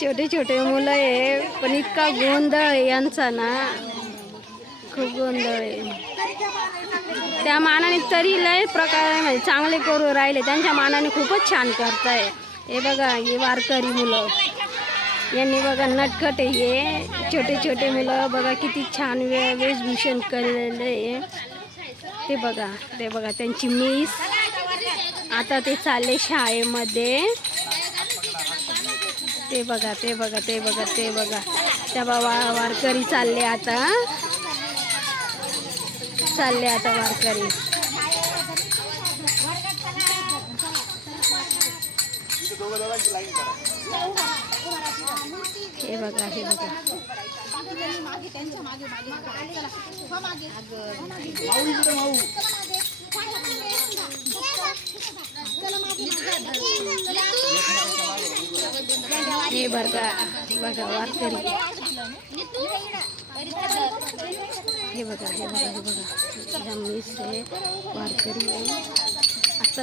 छोटे छोटे मुलं आहे, पण इतका गोंधळ आहे यांचा ना, खूप गोंधळ आहे. त्या मानाने तरी लय प्रकारे म्हणजे चांगले करू राहिले, त्यांच्या मानाने खूपच छान करताय. हे बघा, हे वारकरी मुलं यांनी बघा नटखट आहे. हे छोटे छोटे मुलं बघा किती छान वेशभूषण केलेले आहे. ते बघा त्यांची मिस. आता ते चालले शाळेमध्ये. ते बघा त्या वारकरी चालले आता वारकरी. हे बघा हे बघा वारकरी. हे बघा मिस आहे, वारकरी आहे. असं